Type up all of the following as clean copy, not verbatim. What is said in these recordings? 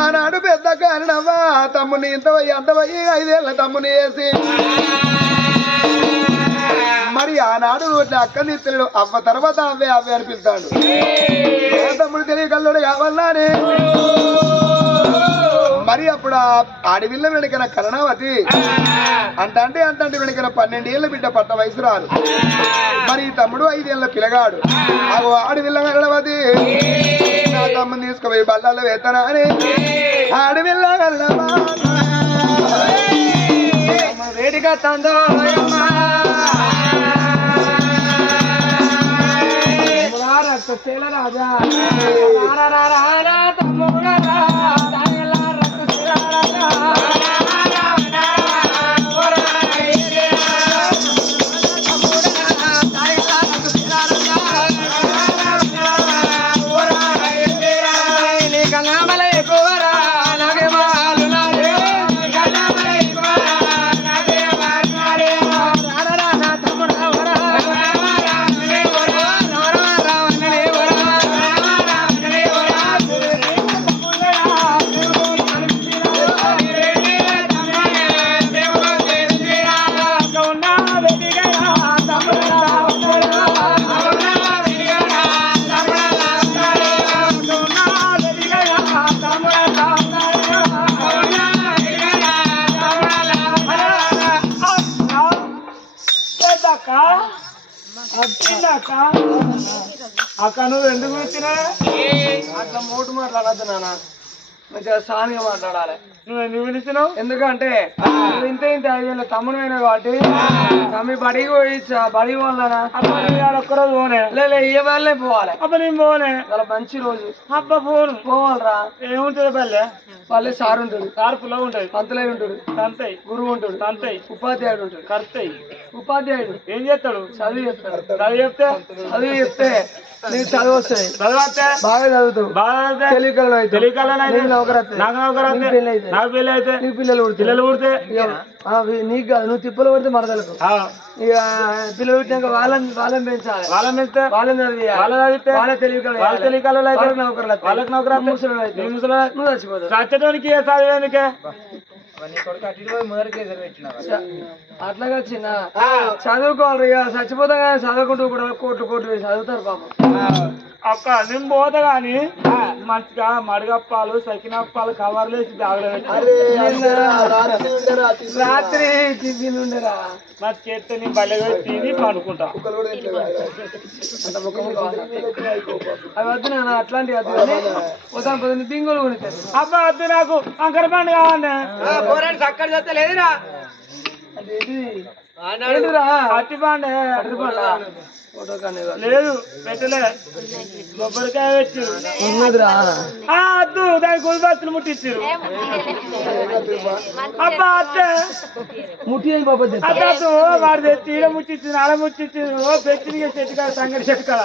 ఆనాడు పెద్ద కారణమా తమ్ముని అంతవయ్యి 5 ఏళ్ళ తమ్ముని వేసి మరి ఆనాడు అక్కని తెలియడు అవ్వ తర్వాత అవే అని పిలుతాడు తమ్ముడు తెలియగలడు కావాలనే మరి అప్పుడు అడవిల్ల వెనకన కరుణావతి అంటే వెనకన 12 ఏళ్ళ బిడ్డ పట్ట వయసు రాదు మరి తమ్ముడు 5 ఏళ్ళ పిల్లగాడు అడవిల్ల కరుణావతి నా తమ్ముని తీసుకుపోయి బల్లాల్లో వేతనా అని అడవిల్ల వేడిగా తందో రాజా తమ్ముడు అక్క నువ్వు ఎందుకు వచ్చినా అట్లా మోటు మాట్లాడద్దు నాన్న మంచిగా సానిగా మాట్లాడాలి నువ్వు ఎందుకు పిలిచినావు ఎందుకంటే ఇంత 5 ఏళ్ళ తమ్ముడు అయినా కాబట్టి తమ్మి బడికి పోయి బడికి పోవాలనా ఒక్కరోజు పోనే లే ఏ వాళ్ళే పోవాలి అబ్బా నేను పోనే చాలా మంచి రోజు అబ్బా పోవాలరా ఏముంటుంది పల్లె సార్ ఉంటుంది సార్ పుల్లగా ఉంటుంది పంతులై ఉంటాడు తంతయ్య గురువు ఉంటాడు తంతయ్య ఉపాధ్యాయుడు ఉంటాడు కర్తయ్య ఉపాధ్యాయుడు ఏం చేస్తాడు చదువు చెప్తే నీకు చదువు వస్తాయి చదివితే బాగా చదువుతావు బాగా తెలియకలను నాకు పెళ్ళి అయితే నీకు పిల్లలు పుడితే నీకు కాదు నువ్వు తిప్పలు పడితే మరదలకు ఇక పిల్లలు పుట్టినాక వాళ్ళని పెంచాలి వాళ్ళని పెంచితే వాళ్ళని చదివితే వాళ్ళ తెలియకలు అయితే వాళ్ళకి నౌకరు నువ్వు చచ్చిపోతావు చచ్చడానికి చదివేందుకే అట్లాగా చిన్న చదువుకోవాలి ఇక చచ్చిపోతా కానీ చదువుకుంటూ కూడా కోట్లు చదువుతారు పాపం అక్క నేను పోతా గాని మంచిగా మడగప్పాలు సకినప్పాలు కవర్లు వేసి రాత్రి టిఫిన్ ఉండరా మా చేస్తే నేను బల్లెగా తిని పండుకుంటా అవి వద్దు నాన్న అట్లాంటివి వద్దు బింగోలు కొనిస్తారు అబ్బా వద్దు నాకు అంకర పండు కావాలి చక్కడ చేస్తే లేదురా అట్టి పండు లేదు పెట్టలే కొబ్బరికాయ పెట్టారు వద్దు దాని గురిబస్తులు ముట్టించారు అబ్బా అత్తే ముట్టి అద్దద్దు వాడు తెచ్చి ఈడ ముట్టించారు ఆడ ముట్టించారు పెట్టి చెట్టు కాడ సంగతి చెట్టు కాడ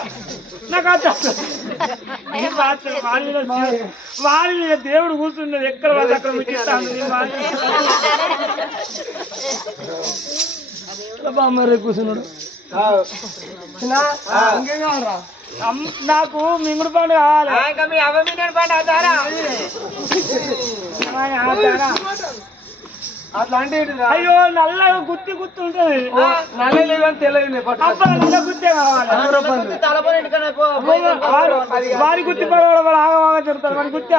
నాకు అద్దు వాడి మీద దేవుడు కూర్చున్నది ఎక్కడ వాళ్ళు అక్కడ ముట్టిస్తాను మరి కూర్చున్నాడు ఇంకేం కావాలరా నాకు మింగుడు పండు కావాలి అట్లాంటి అయ్యో నల్లగా గుత్తి ఉంటది నల్ల తెల్లది నల్ల గుత్తే కావాలి వారి గుత్తి పడవడం ఆగమాగా చెప్తారు వారి గుత్తి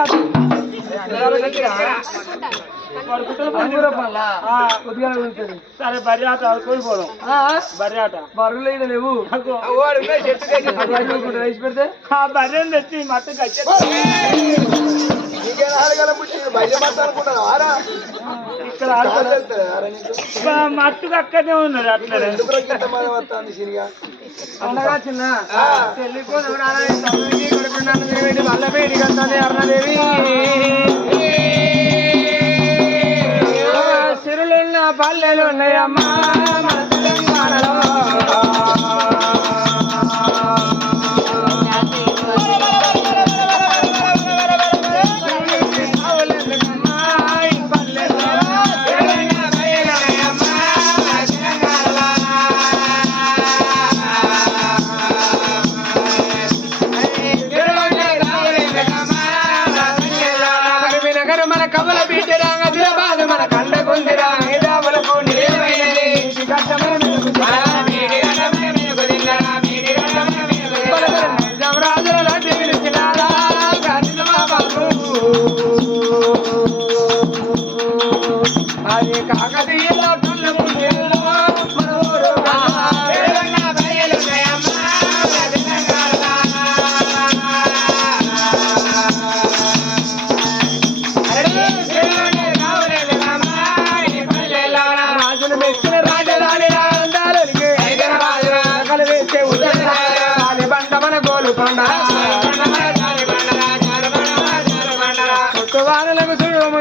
సరే బర్రె ఆట ఆడుకోపోవడం బర్రె ఆట బర్రెలు లేవు రైస్ పెడితే ఆ బర్రెని తెచ్చి మత్తు ఇక్కడ మట్టుకు అక్కడనే ఉన్నది అట్లా అన్నగా చిన్న అరుణదేవి సిరులున్న పల్లెలు ఉన్నాయమ్మా మన తెలంగాణలో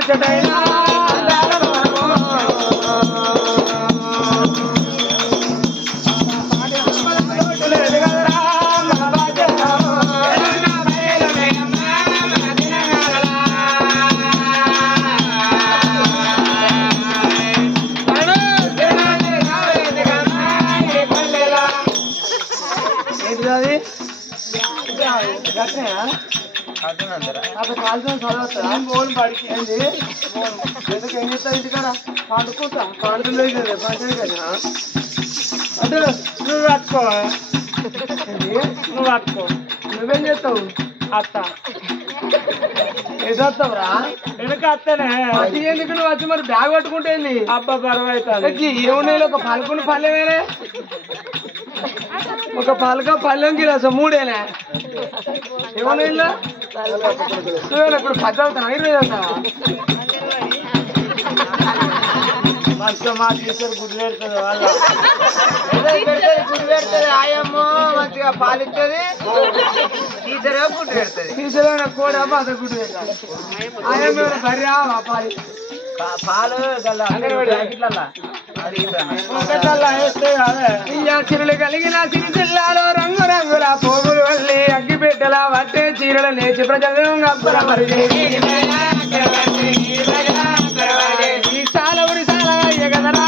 ముచ్చటైనా లేదు కదరా మన బాధ్యత ఏంటిది గట్టినా అప్పుడు కాల్సిన చదవస్తా బోన్ పడికి ఏంటి ఎందుకు ఏం చేస్తావు ఇంటికాడ పండుకుంటా పండుగ పండుగ కదా అంటే నువ్వు పట్టుకో నువ్వు పట్టుకో నువ్వేం చేస్తావు అత్త ఎదుస్తావురా వెనక అత్తనే అది ఎందుకు నువ్వు వచ్చి మరి బ్యాగ్ పట్టుకుంటే అబ్బా పర్వాలేదు ఏమున్నాయి ఒక పలుకుని పల్లెమేనే ఒక పలక పల్లెం గిలాస మూడేనా ఏమన్నా ఇల్లా నువ్వేనా ఇప్పుడు 10 అవుతావు 20 అవుతావా మంచిగా మా టీచర్ గుడి పెడుతుంది వాళ్ళ గుడి పెడుతుంది ఆయమ్మ మంచిగా పాలిస్తుంది టీచర్ గుడి పెడుతుంది టీచర్ కోడి అమ్మ అంత గుడి పెట్టాలి ఆయమ్మ బర్రె పాలి పాలు చిరులు కలిగిన సిరి జిల్లాలో రంగు రంగుల పోగులు వల్లి అగ్గి పెట్టెల వట్టే చీరలు లేచి ప్రజలు చాలా ఊరి చాలా అయ్య కదరా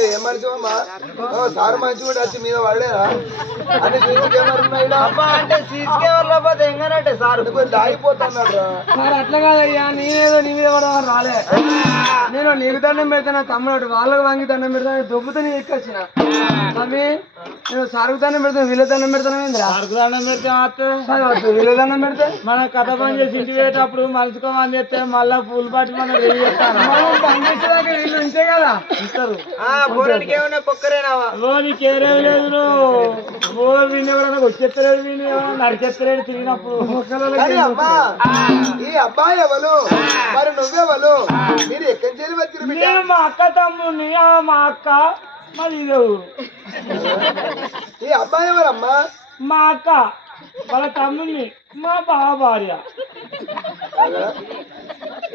ఏం మరిచివమ్మా సార్ మంచి కూడా వచ్చి మీద పడలేదా అంటే సీసీ కెమెరా అబ్బా అంటే సీసీ కెమెరా పోతే ఎంగనంటే సార్ దాగిపోతున్నాడు సార్ అట్లా కాదయ్యా నేనేదో నీ మీద పడమని రాలే నేను నీకు దండం పెడతాను తమ్ముడు వాళ్ళకి వాంగి దండం పెడతాను దొబ్బుతో నీ ఎక్కొచ్చిన మమ్మీ నేను సారుకు దండం పెడతాను వీళ్ళ దండం పెడతాను సారుకు దండం పెడితే వీళ్ళ దండం పెడితే మన కథ పని చేసి ఇంటి వేటప్పుడు మలుచుకోమని చెప్తే మళ్ళా పూలు పట్టి మనం రెడీ చేస్తాను పని చేసేదాకా వీళ్ళు ఇంతే కదా ఇస్తారు నీకేరేలేదు వచ్చేస్తలేదు వీళ్ళు నరికెత్తలేదు తిరిగినప్పుడు ఈ అబ్బాయి ఎవరు మరి నువ్వెవరు మీరు ఎక్కడి నుంచి వచ్చి మా అక్క తమ్ముడిని మా అక్క మరి ఇదేవు ఈ అబ్బాయి ఎవరమ్మా మా అక్క వాళ్ళ తమ్ముడిని మా బావ భార్య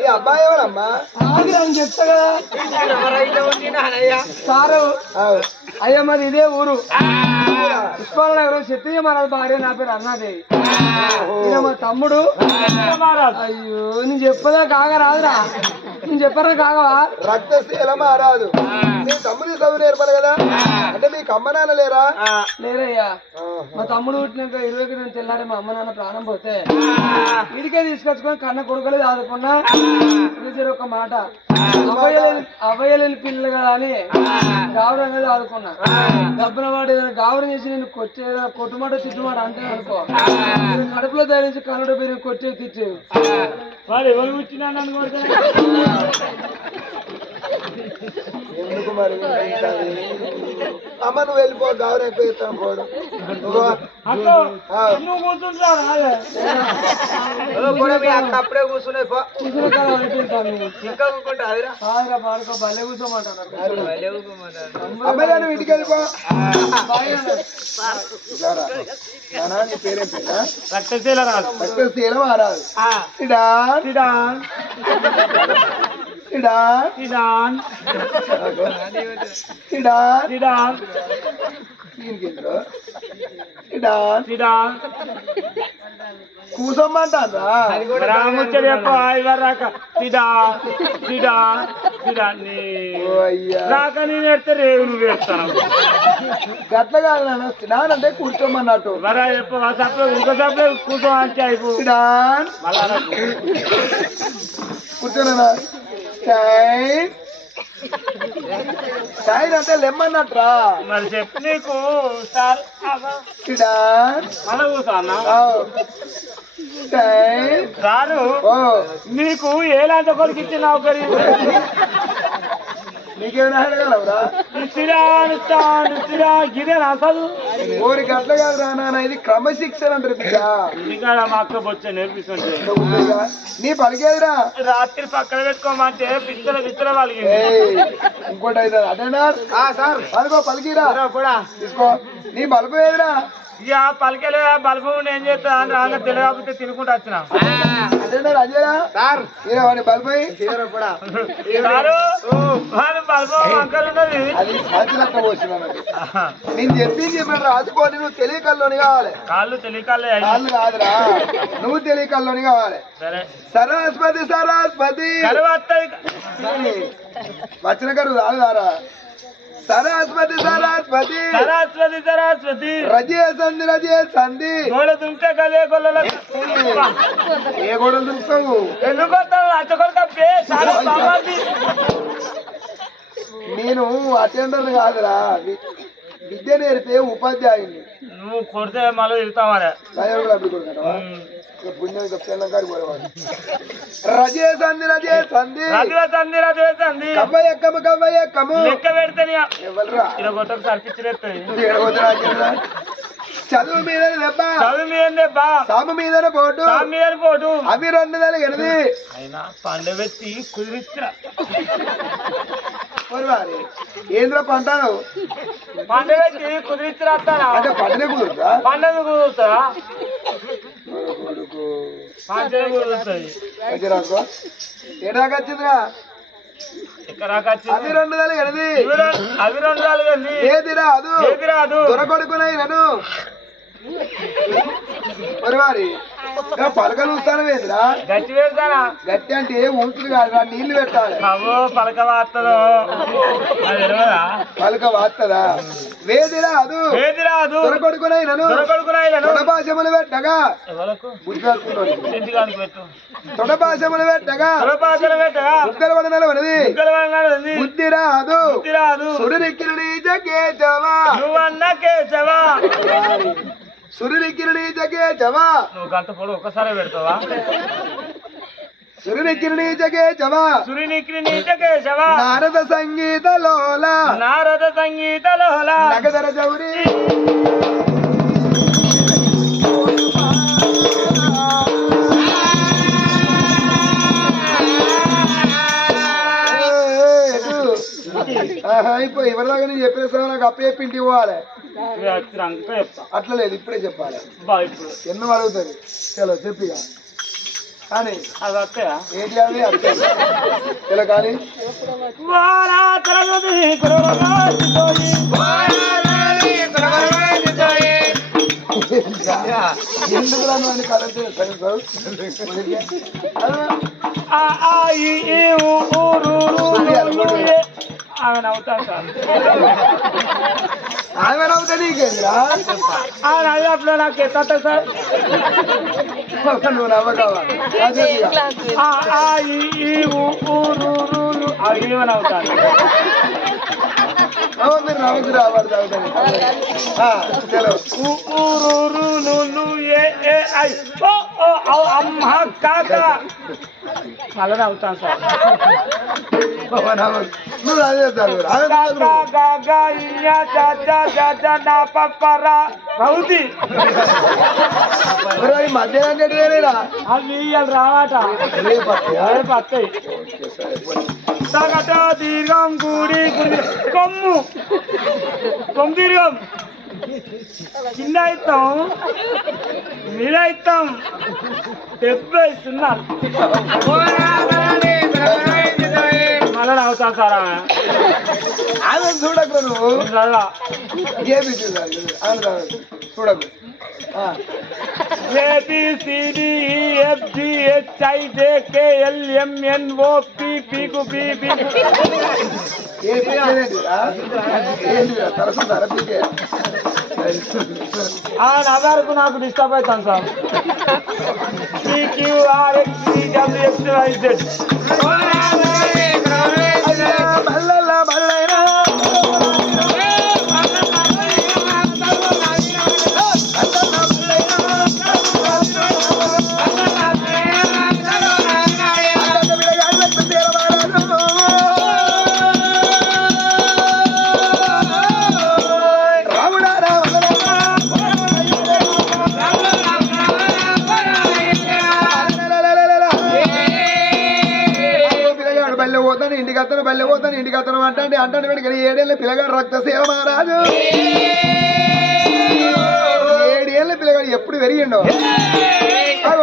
ఈ అబ్బాయి ఎవరమ్మా అని చెప్తా కదా సారు అయ్యా మరి ఇదే ఊరు పుష్పాలనగరం క్షత్రియ మహారాజు భార్య నా పేరు అన్నాదేవి మా తమ్ముడు అయ్యో నేను చెప్పదా కాగా రాదురా నేను చెప్పరా కాగవా రక్తశీల మహారాజు మీ తమ్ముడి చదువు నేర్పాలి కదా అంటే మీకు అమ్మ నాన్న లేరా లేరయ్యా మా తమ్ముడు పుట్టినాక 20కి నేను తెల్లారి మా అమ్మ నాన్న ప్రాణం పోతే ఇడికే తీసుకొచ్చుకొని కన్న కొడుకులే ఆదుకున్నా ఒక మాట అభయలేని పిల్లలు కదా అని గావరం మీద ఆదుకున్నా డబ్బున వాడు ఏదైనా గావరం చేసి నేను కొట్టుమాట తిట్టుమాట అంటే అనుకో కడుపులో ధరించి కన్నడ పేరు కొట్టే తిట్టేవి వాడు ఎవరు వచ్చినా ఎందుకు మరి అమ్మ నువ్వు వెళ్ళిపో గౌరవ అయిపోతాను పోడు అప్పుడే కూర్చున్నాయి పాడుకో భలే కూర్చోమంటాను అమ్మాయి ఇంటికి వెళ్ళిపో నీ పేరేం పేరా రక్తశీల రాదు రక్తశీల మారాదు కూసమ్మంటా రాముచ్చ చెప్ప ఇవరాక సిడా రాక నేను ఎడితే రేవు నువ్వు వేస్తాను గట్ల కాదు నాన్న సిడానంటే కూర్చోమన్నట్టు మరా సప్లై ఇంకో సప్లై కూర్చో అంటే అయిపో సిడాన్ కూర్చోనా టైం టైం అంటే లెమ్మన్నట్రా మరి చెప్పు నీకు సార్ సిడాన్ మళ్ళా కూర్చోన్నా సారు నీకు ఏలాంటి కొడుకు ఇచ్చిన నీకేమైనా అడగలవురా గిదేనా అసలు ఊరికి అట్లా కాదు రానా ఇది క్రమశిక్షణ అంటారు బిడ్డ మా అక్క వచ్చా నేర్పిస్తుంటే నీ పలికేదిరా రాత్రి పక్కన పెట్టుకోమంటే పిచ్చల పిచ్చల పలికింది ఇంకోటి అయితే అదేనా సార్ పలుకో పలికిరా కూడా తీసుకో నీ బలుపు ఏదిరా ఇక పలికలే బల్బు ఏం చేస్తా రాగా తెలియకపోతే తినుకుంటూ వచ్చిన బల్బు బల్బు అంకల్ ఉన్నది నేను చెప్పింది చెప్పాను రాసుకోని నువ్వు తెలియకల్లోని కావాలి కాళ్ళు తెలియకల్లే కాళ్ళు కాదురా నువ్వు తెలియకల్లోని కావాలి సరే సరస్వతి సరస్వతి వచ్చిన గారు రాదురా సరస్వతి సరస్వతి సరస్వతి సరస్వతి రజే సంధి గోడ దుంటే కదే గొల్ల ఏ గోడలు దుంకుతావు ఎందుకు వస్తావు అచ్చకొడుక నేను అటెండర్ కాదురా విద్య నేర్పే ఉపాధ్యాయుని నువ్వు కొడితే మళ్ళీ తిరుగుతావారా పుణ్యం రజే సంధి కవ్వయ్యక్కము లెక్క పెడితే ఎవరురా చదువు మీద దెబ్బ సాము మీద పోటు అవి 2 అయినా పండబెట్టి కుదిరిచ్చిరా ఏంద్ర పంటాను పండబెట్టి కుదిరిచ్చిరా అంటే పంటనే కుదురుతా పండగ కుదురుతారా ఏడాకొచ్చిందిరా అవి 2 ఏది రాదు దొరకొడుకున్నాయి నన్ను వారి పలకలు ఉంచుతానవేంద్రా గట్టి పెడతానా గట్టి అంటే ఉంచుడు కాదురా నీళ్లు పెట్టాలి పలక వాస్తదో పలక వాస్తదా వేది రాదు దొరకొడుకునైనను తొడపాశములు పెట్టగా తొడపాశములు పెట్టగా ముక్కలు పడినది బుద్ధి రాదు సుడిరిక్కిరి జగేజవా సురికిరణి జగే జవా నువ్వు గంట పొడు ఒక్కసారి పెడతావా సురికిరణి జగే జవా నారద సంగీత లోల నగదర జౌరి అయిపోయి ఎవరిలాగా నేను చెప్పేసా నాకు అప్పే పిండి పోవాలి అట్లా లేదు ఇప్పుడే చెప్పాలి ఎన్నో అడుగుతుంది చలో చెప్పిగా కానీ అది వస్తాయా ఏంటి అవి చలో కానీ ఎందుకు రాను కరెంట్ ఆమె నవ్వుతాను సార్ ఆమె నవ్వుతా నీకేంద్రా ఆమె నవ్వులో నాకు ఎత్తా సార్ నువ్వు నవ్వకావా ఏమని అవుతాను మీరు నవ్వుకు రావాలి చలో అమ్మ కాక మళ్ళీ నవ్వుతాను సార్ నువ్వు రౌతి మధ్యాహ్నం అవి రావాట పత్తాయి దీర్ఘం గుడి కొమ్ము దీర్ఘం కింద అవుతాం మీద అవుతాం 70 సున్నా కళ్ళ అవుతా సార్ ఆమె ఆమె చూడకు నువ్వు చదవా. ఏమి చూడాలి చూడకు నగరకు నాకు డిస్టర్బ్ అవుతాను సార్. ఇంటికి అతను అంటే వీడికి 7 ఏళ్ళ పిల్లగాడు రక్తశీల మహారాజు 7 ఏళ్ళ పిల్లగాడు ఎప్పుడు పెరిగిండో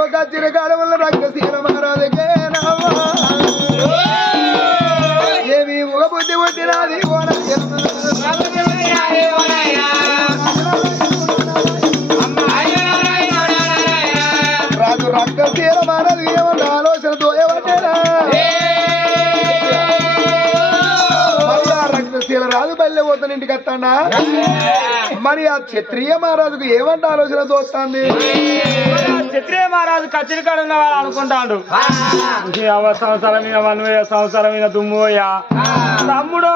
ఒక చిరకాలం వల్ల రక్తశీల మహారాజుకే ఏమి ఒక బుద్ధి పుట్టినది రాజు రక్తశీల మహారాజు ఏమన్నా ఆలోచనతో ఏమంటారా రాజు బయలు పోతాను ఇంటికి వస్తాడా మరి ఆ క్షత్రియ మహారాజుకు ఏమంటే ఆలోచన తోస్తుంది క్షత్రియ మహారాజు కచ్చిరికాడు ఉన్నవాడు అనుకుంటాడు సంవత్సరం మీద 1,000 సంవత్సరం మీద దుమ్ముయా తమ్ముడు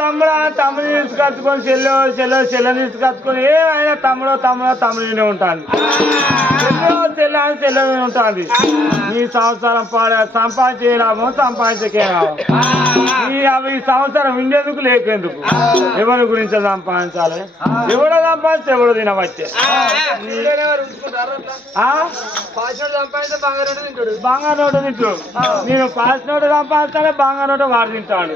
తమ్ముడు తీసుకొచ్చుకొని చెల్లె తీసుకొచ్చుకొని ఏమైనా తమ్ముడినే ఉంటాను చెల్లె ఉంటుంది ఈ సంవత్సరం సంపాదించే లాభం సంపాదించకే లాభం ఈ సంవత్సరం ఇండేందుకు లేకేందుకు ఎవరి గురించి సంపాదించాలి ఎవడో సంపాదించి ఎవడో తినవచ్చే బంగారు నోటు తింటాడు నేను పాస్ నోటు సంపాదిస్తానే బంగారు నోటు వాడు తింటాడు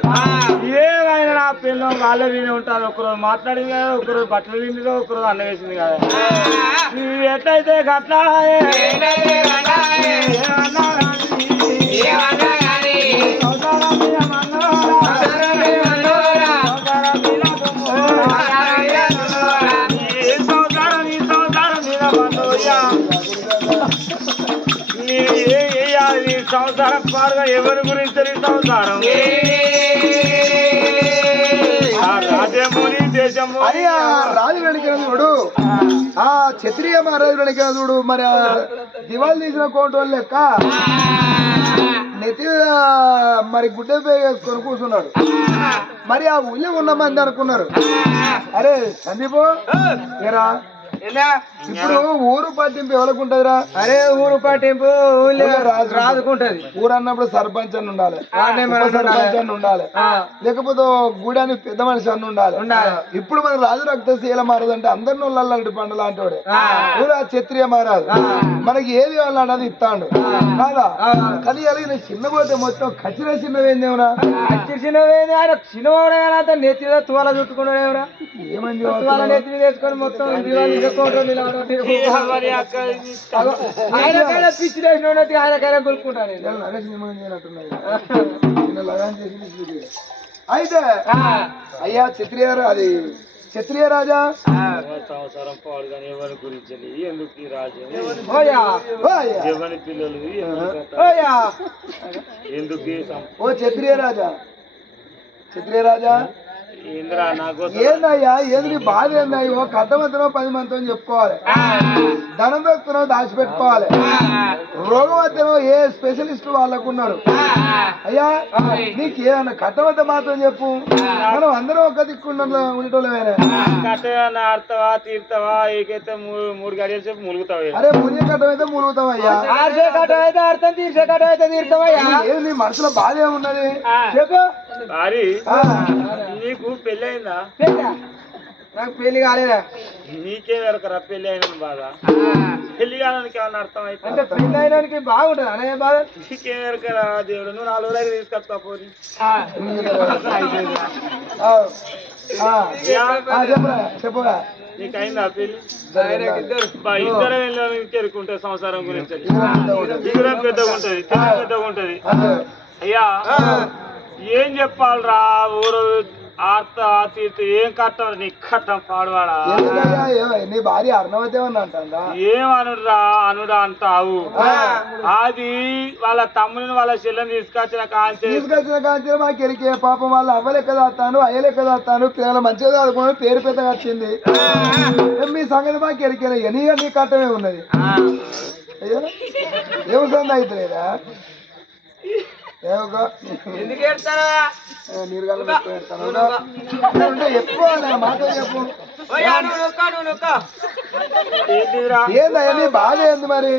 ఏమైనా నా పిల్లలు వాళ్ళే విని ఉంటారు ఒకరోజు మాట్లాడింది కదా ఒకరోజు బట్టలు వింది కదా ఒకరోజు అన్న వేసింది కదా ఎట్లయితే గట్లా సంసారం పాడుగా ఎవరి గురించి సంసారం రాజ్యముని దేశము అని ఆ రాజు వెనక చూడు ఆ క్షత్రియ మహారాజు వెనక చూడు మరి దివాళి తీసిన కోట లెక్క నెత్తి మరి గుడ్డ వేసుకొని కూర్చున్నాడు మరి ఆ ఊళ్ళో ఉన్న మంది అనుకున్నారు అరే సందీపు ఏరా ఇప్పుడు ఊరు పట్టింపు ఎవరికి ఉంటదిరా అరే ఊరు పట్టింపు రాజుకుంటది ఊరు అన్నప్పుడు సర్పంచ్ అని ఉండాలి సర్పంచ్ అని ఉండాలి లేకపోతే గూడానికి పెద్ద మనిషి అని ఉండాలి ఇప్పుడు మన రాజు రక్తశీల మహారాజు అంటే అందరిని వాళ్ళ పండు లాంటి వాడే ఊరు ఆ క్షత్రియ మహారాజు మనకి ఏది కావాలంటే అది ఇస్తాడు కాదా కానీ అలాగే చిన్న పోతే మొత్తం ఖచ్చితంగా చిన్నవేందేమరా చిన్నవేంది ఆయన చిన్నవాడు నెత్తిలో తువాల చుట్టుకున్నాడేమరా ఏమంది నెత్తి వేసుకొని మొత్తం అయితే అయ్యా క్షత్రియ రాజా సంవత్సరం పాడుగానే ఎవరి గురించి ఎందుకు రాజు ఎవరి పిల్లలు ఎందుకు ఓ క్షత్రియ రాజా ఏందయ్యా ఏది నీ బాధ ఏందయ్యో కట్టమతనో 10 మందితో చెప్పుకోవాలి ధనం దొక్కునో దాచిపెట్టుకోవాలి రోగం వద్దనో ఏ స్పెషలిస్ట్ వాళ్ళకు ఉన్నారు అయ్యా నీకు ఏమన్నా కట్టమత మాత్రం చెప్పు మనం అందరం ఒక దిక్కుండా ఉండటోళ్ళమేనా ఆడతావా తీరుతావా ఏకైతే 3 గడియలు చెప్పి ములుగుతావు అరే మునిగే కట్టమైతే ములుగుతావయ్యా కట్టమైతే ఆడతాం తీర్చే కట్టమైతే తీరుతావయ్యా ఏది నీ మనసులో బాధ ఏమున్నది చెప్పు నీకు పెళ్లి అయిందా నాకు పెళ్లి కాలేదా నీకే వెరకరా పెళ్లి అయిన బాధ పెళ్లి కాలానికి ఏమన్నా అర్థం అయితే అంటే పెళ్లి అయినానికి బాగుంటది అనే బాధ నీకే వెరకరా దేవుడు నువ్వు 4 రోజులు తీసుకొస్తా పోని చెప్పురా నీకు అయిందా పెళ్లి ఇద్దరం వెళ్ళడానికి ఎరుకుంటే సంసారం గురించి పెద్దగా ఉంటది అయ్యా ఏం చెప్పాలరా ఊరు ఆర్త తీర్త ఏం కట్టం నీ కట్టం పాడవాడా నీ భార్య అర్ణవతి ఏమన్నా అంటుందా? ఏమనురా అనుడా అంటావు అది వాళ్ళ తమ్ముని వాళ్ళ చెల్లెని తీసుకొచ్చిన కాంచె మాకు ఎరికే పాపం వాళ్ళు అవ్వలేక దాస్తాను అయ్యలేక దాస్తాను పిల్లలు మంచిగా చదువుకుని పేరు పెద్దగా వచ్చింది. మీ సంగతి మాకు ఎరికేనా ఎనీ నీ కట్టమే ఉన్నది. అయ్యో ఏముంది అయితే లేదా ఎందుకు ఏడుస్తారా? నీరు ఎక్కువ మాట చెప్పు. ఏందయ్యా నీ బాధ ఏంది మరి?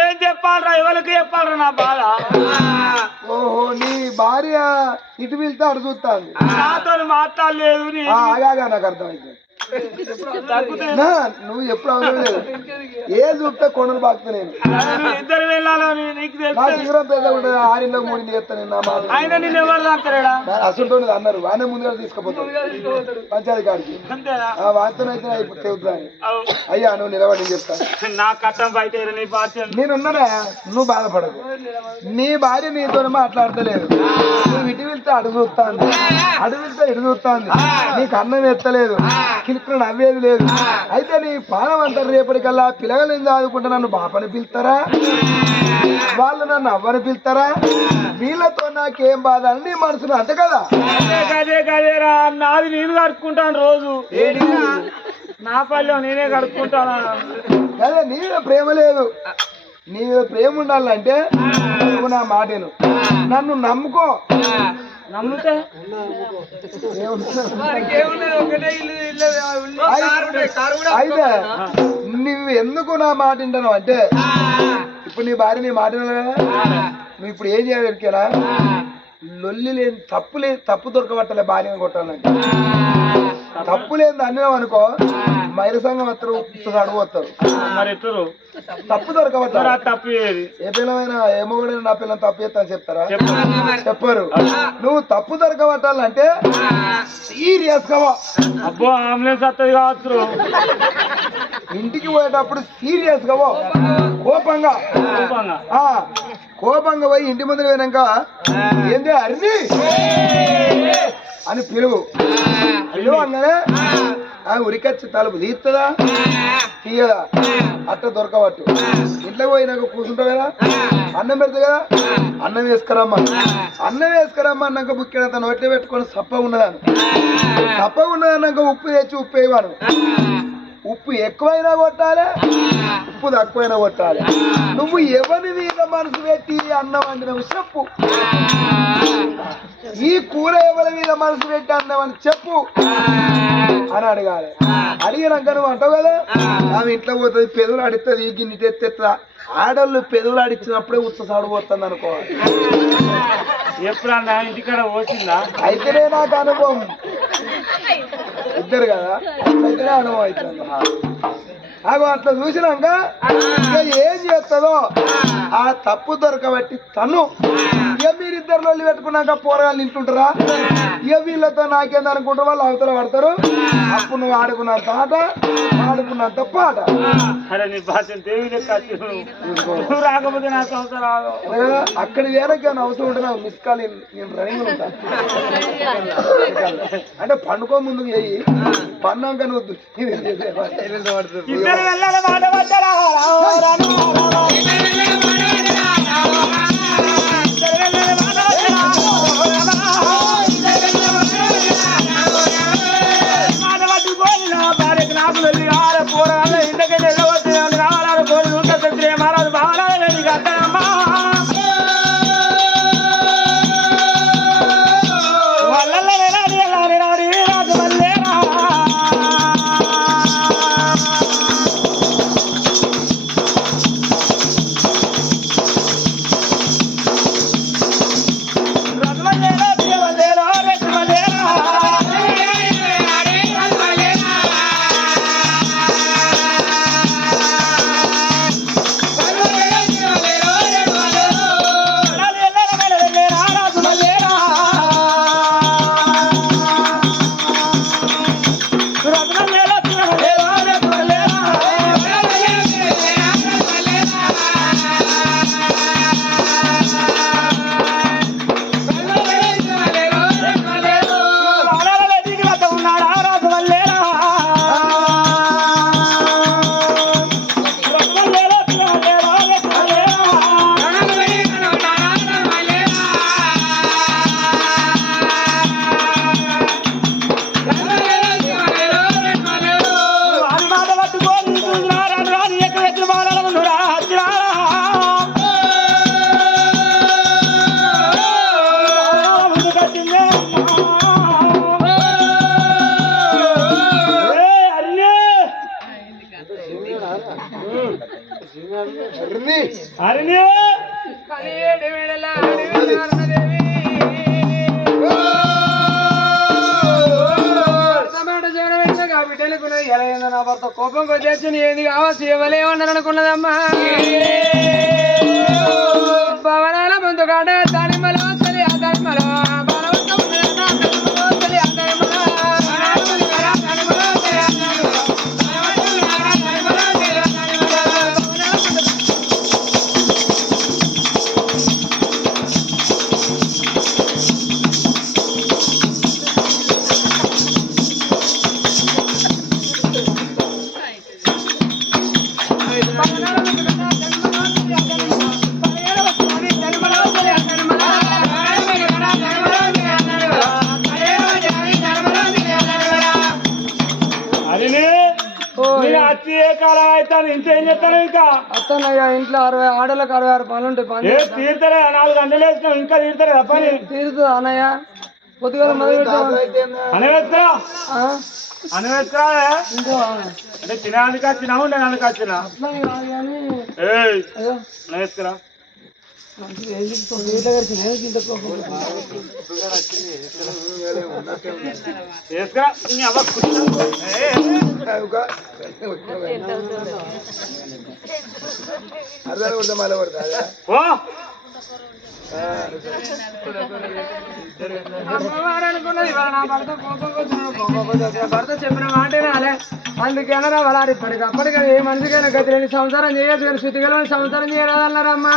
ఏం చెప్పాలరా ఎవరికి చెప్పాలరా నా బాధ? ఓహో నీ భార్య ఇటు వెళ్తే అటు చూస్తాను నాతో మాట్లాడలేదు. ఆగా నాకు అర్థమైంది. నువ్వు ఎప్పుడు అవసరం లేదు. ఏ చూస్తే కొండలు బాగుతా నేను ఇద్దరు వెళ్ళాలని నీకు నా శివరం పెద్ద ఉంటుంది. 6 ఇంట్లోకి 3 చేస్తాను నా మాట. ఆయన నేను ఎవరు అంటారా? అసలు అన్నారు వానే ముందుగా తీసుకుపోతాడు పంచాయతీ కాడికి. వాటితోనైతే ఇప్పుడు తెగుతాను. అయ్యా నువ్వు నిలబడి చెప్తాను. నా కట్టం బయట నీ బాధ్యత నేనున్నారా? నువ్వు బాధపడదు. నీ భార్య నీతో మాట్లాడతలేదు. నువ్వు ఇటు వెళ్తే అడుగు చూస్తాను అడుగు వెళ్తే ఇటు చూస్తాను. నీకు అన్నం ఎత్తలేదు కిలుక్కులు నవ్వేది లేదు. అయితే నీ పానం అంటారు రేపటికల్లా పిల్లలు ఏం చదువుకుంటే నన్ను బాపని పిలుస్తారా వాళ్ళు నన్ను అవ్వని పిలుస్తారా? వీళ్ళతో నాకేం బాధ అని నీ మనసులో అంతే కదా. కదేరా నాది నేను కడుక్కుంటాను రోజు. నా పల్లె నేనే కడుక్కుంటాను. అదే నీ మీద ప్రేమ లేదు. నీ మీద ప్రేమ ఉండాలంటే నువ్వు నా మాటను నన్ను నమ్ముకో. నమ్ముతే అయితే నువ్వు ఎందుకు నా మాట వింటాను అంటే ఇప్పుడు నీ భార్య నీ మాట వినలేదా? నువ్వు ఇప్పుడు ఏం చేయాలి ఎరికేనా? లొల్లి లేని తప్పు దొరకబట్టలే భార్యను కొట్టాలంటే. తప్పు లేని అన్నావు అనుకో మైల సంఘం వస్తారు అడుగు వస్తారు. మరి ఎత్తరు తప్పు దొరకబట్టారు. తప్పు ఏ పిల్లమైనా ఏ మొగుడైనా నా పిల్లని తప్పు చేస్తాను చెప్తారా? చెప్పరు. నువ్వు తప్పు దొరకబట్టాలంటే సీరియస్ గా అబ్బో అంబులెన్స్ వస్తుంది కావచ్చు. ఇంటికి పోయేటప్పుడు సీరియస్ గా కోపంగా కోపంగా పోయి ఇంటి ముందు పోయినాక ఏంది అరిని అని పిలువు. పిలువగానే ఉరికొచ్చి తలుపు తీస్తుందా తీయదా? అట్ట దొరకబట్టు. ఇంట్లో పోయినాక కూర్చుంటావు కదా అన్నం పెడతా కదా అన్నం వేసుకురమ్మా. అన్నం వేసుకురమ్మా అన్నాక బుక్కినంత నోట్లో పెట్టుకొని సప్ప ఉన్నదాను. సప్ప ఉన్నదన్నాక ఉప్పు తెచ్చి ఉప్పు వేయవాను. ఉప్పు ఎక్కువైనా కొట్టాలి ఉప్పు తక్కువైనా కొట్టాలి. నువ్వు ఎవరి మీద మనసు పెట్టి అన్నం వండినవు చెప్పు. ఈ కూర ఎవరి మీద మనసు పెట్టి అన్నం అని చెప్పు అని అడగాలి. అడిగినాక నువ్వు అంటావు కదా ఆమె ఇంట్లో పోతుంది పెదవులు అడుగుతుంది గిన్నె తెత్తా. ఆడళ్ళు పెదవులు అడిచినప్పుడే ఉత్సాహం పోతుంది అనుకోవాలి. ఎప్పుడన్నా ఇంటికాడ పోసిందా? అయితేనే నాకు అనుభవం. ఇద్దరు కదా అయితేనే అనుభవం అవుతుంది. అగో అట్లా చూసినాక ఇక ఏం చేస్తుందో ఆ తప్పు దొరకబట్టి తను ఇక మీరిద్దరు వెళ్ళి పెట్టుకున్నాక పోరగాళ్ళు ఇంటుంటారా? ఇక వీళ్ళతో నాకేంది అనుకుంటారు వాళ్ళు అవతల పడతారు. అప్పుడు నువ్వు ఆడుకున్నంత ఆట ఆడుకున్నంత పాట. అరే నీ భాష రాకపోతే నాకు అవసరం రాదు. అక్కడ వేరేకి అవసరం ఉంటే నాకు మిస్ కాల్ నేను రన్నింగ్ ఉంటా. అంటే పండుకో ముందుకు చెయ్యి పన్నాక నువ్వు వెళ్ళాలి మాట పడ్డారా? మాట పట్టుకోవాలి భార్యకు నాకు వెళ్ళి పోరాలి ఇంటికి వెళ్ళవచ్చు రావాలి పోలి ఉంటుంది మహారాజు బాగాలి అత్తమ్మా వాళ్ళ రాడి రాజు మల్లేరా. అరణ్య కలియేటి వేళల అడవి నారదేవి భర్త చేయడం ఏంటో బిడ్డలుకున్నది ఎలా ఏందో నా భర్త కోపం కొద్ది ఏంది కావచ్చు ఇవ్వలేమన్నారు అనుకున్నదమ్మా భవనాల ముందు కాడ దానిమ్మలో చలి ఆ దానిమ్మలో కాలం అవుతాను ఇంకేం చెప్తాను ఇంకా అత్తనయ్యా ఇంట్లో 60 ఆడలకు 66 పనులు ఉంటాయి పని తీరుతారే 4 గంటలు వేసినావు ఇంకా తీరుతారే పని తీరుతుంది అన్నయ్య పొద్దుగల మొదలు అనవేస్తా అనవేస్తా ఇంకో అంటే తినేందుకు వచ్చినా ఉండేందుకు వచ్చినా అట్లా కాదు కానీ అనవేసుకురా భర్త చెప్పిన మాట రాలే అందుకేనరా వాళ్ళ ఇప్పటికి అప్పటికే ఏ మనిషికైనా గతి లేని సంసారం చేయొచ్చు కానీ శుద్ధిగలని సంసారం చేయరాదన్నారమ్మా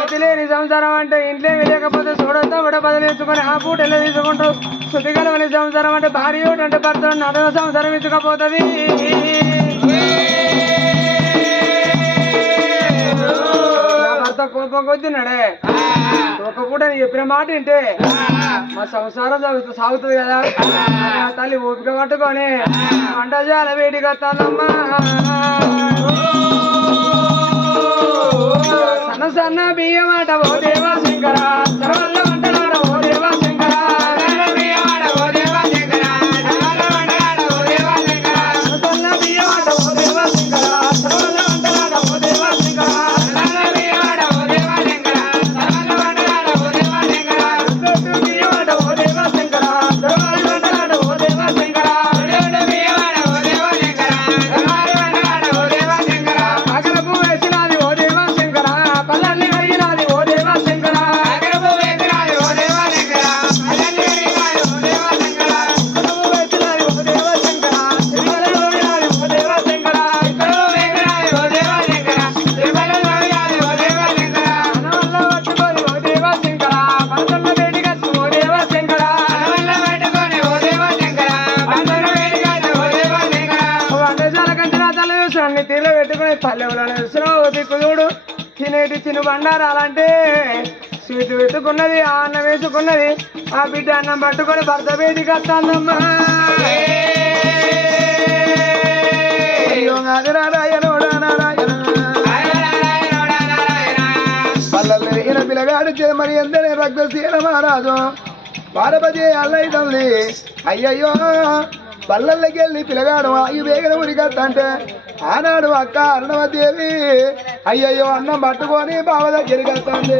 గతి లేని సంసారం అంటే ఇంట్లో లేకపోతే చూడొద్దా కూడా బదిలించుకొని ఆ పూట ఎలా తీసుకుంటావు శుద్ధిగలని సంసారం అంటే భార్య అంటే భర్త నడవ సంసారం ఇచ్చుకపోతుంది భర్త కోపం కొద్దిన్నాడే ఒక పూట చెప్పిన మాట వింటే మా సంసారం సాగుతుంది కదా నా తల్లి ఓపిక పట్టుకొని వంట చాలా వేడిగా వస్తానమ్మా సన్న సన్న బియ్యం ఆట ఓ దేవా శంకర సర్వల్ల వంటలాట ఓ దేవా శంకర సన్న బియ్యం ఆట ఓ దేవా శంకర సర్వల్ల వంటలాట ఓ దేవా శంకర తీర్లో పెట్టుకుని పల్లెవులను దిక్కుడు తినేటి తిను బండారాలంటే స్వీట్ పెట్టుకున్నది ఆ అన్నం వేసుకున్నది ఆ బిడ్డ అన్నం పట్టుకొని భర్త వేదికి వస్తానమ్మా పల్లె పిల్లగాడు మరి ఎందనే రగ్గుసీన మహారాజు పారపతి అల్లయ్య తల్లి అయ్యయ్యో పల్లెల్లోకి వెళ్ళి పిల్లగాడు అయ్యి వేగన ఉరికత్తంటే ఆనాడు అక్క అరుణవదేవి అయ్యయ్యో అన్నం పట్టుకొని బావ దగ్గరికి వస్తుంది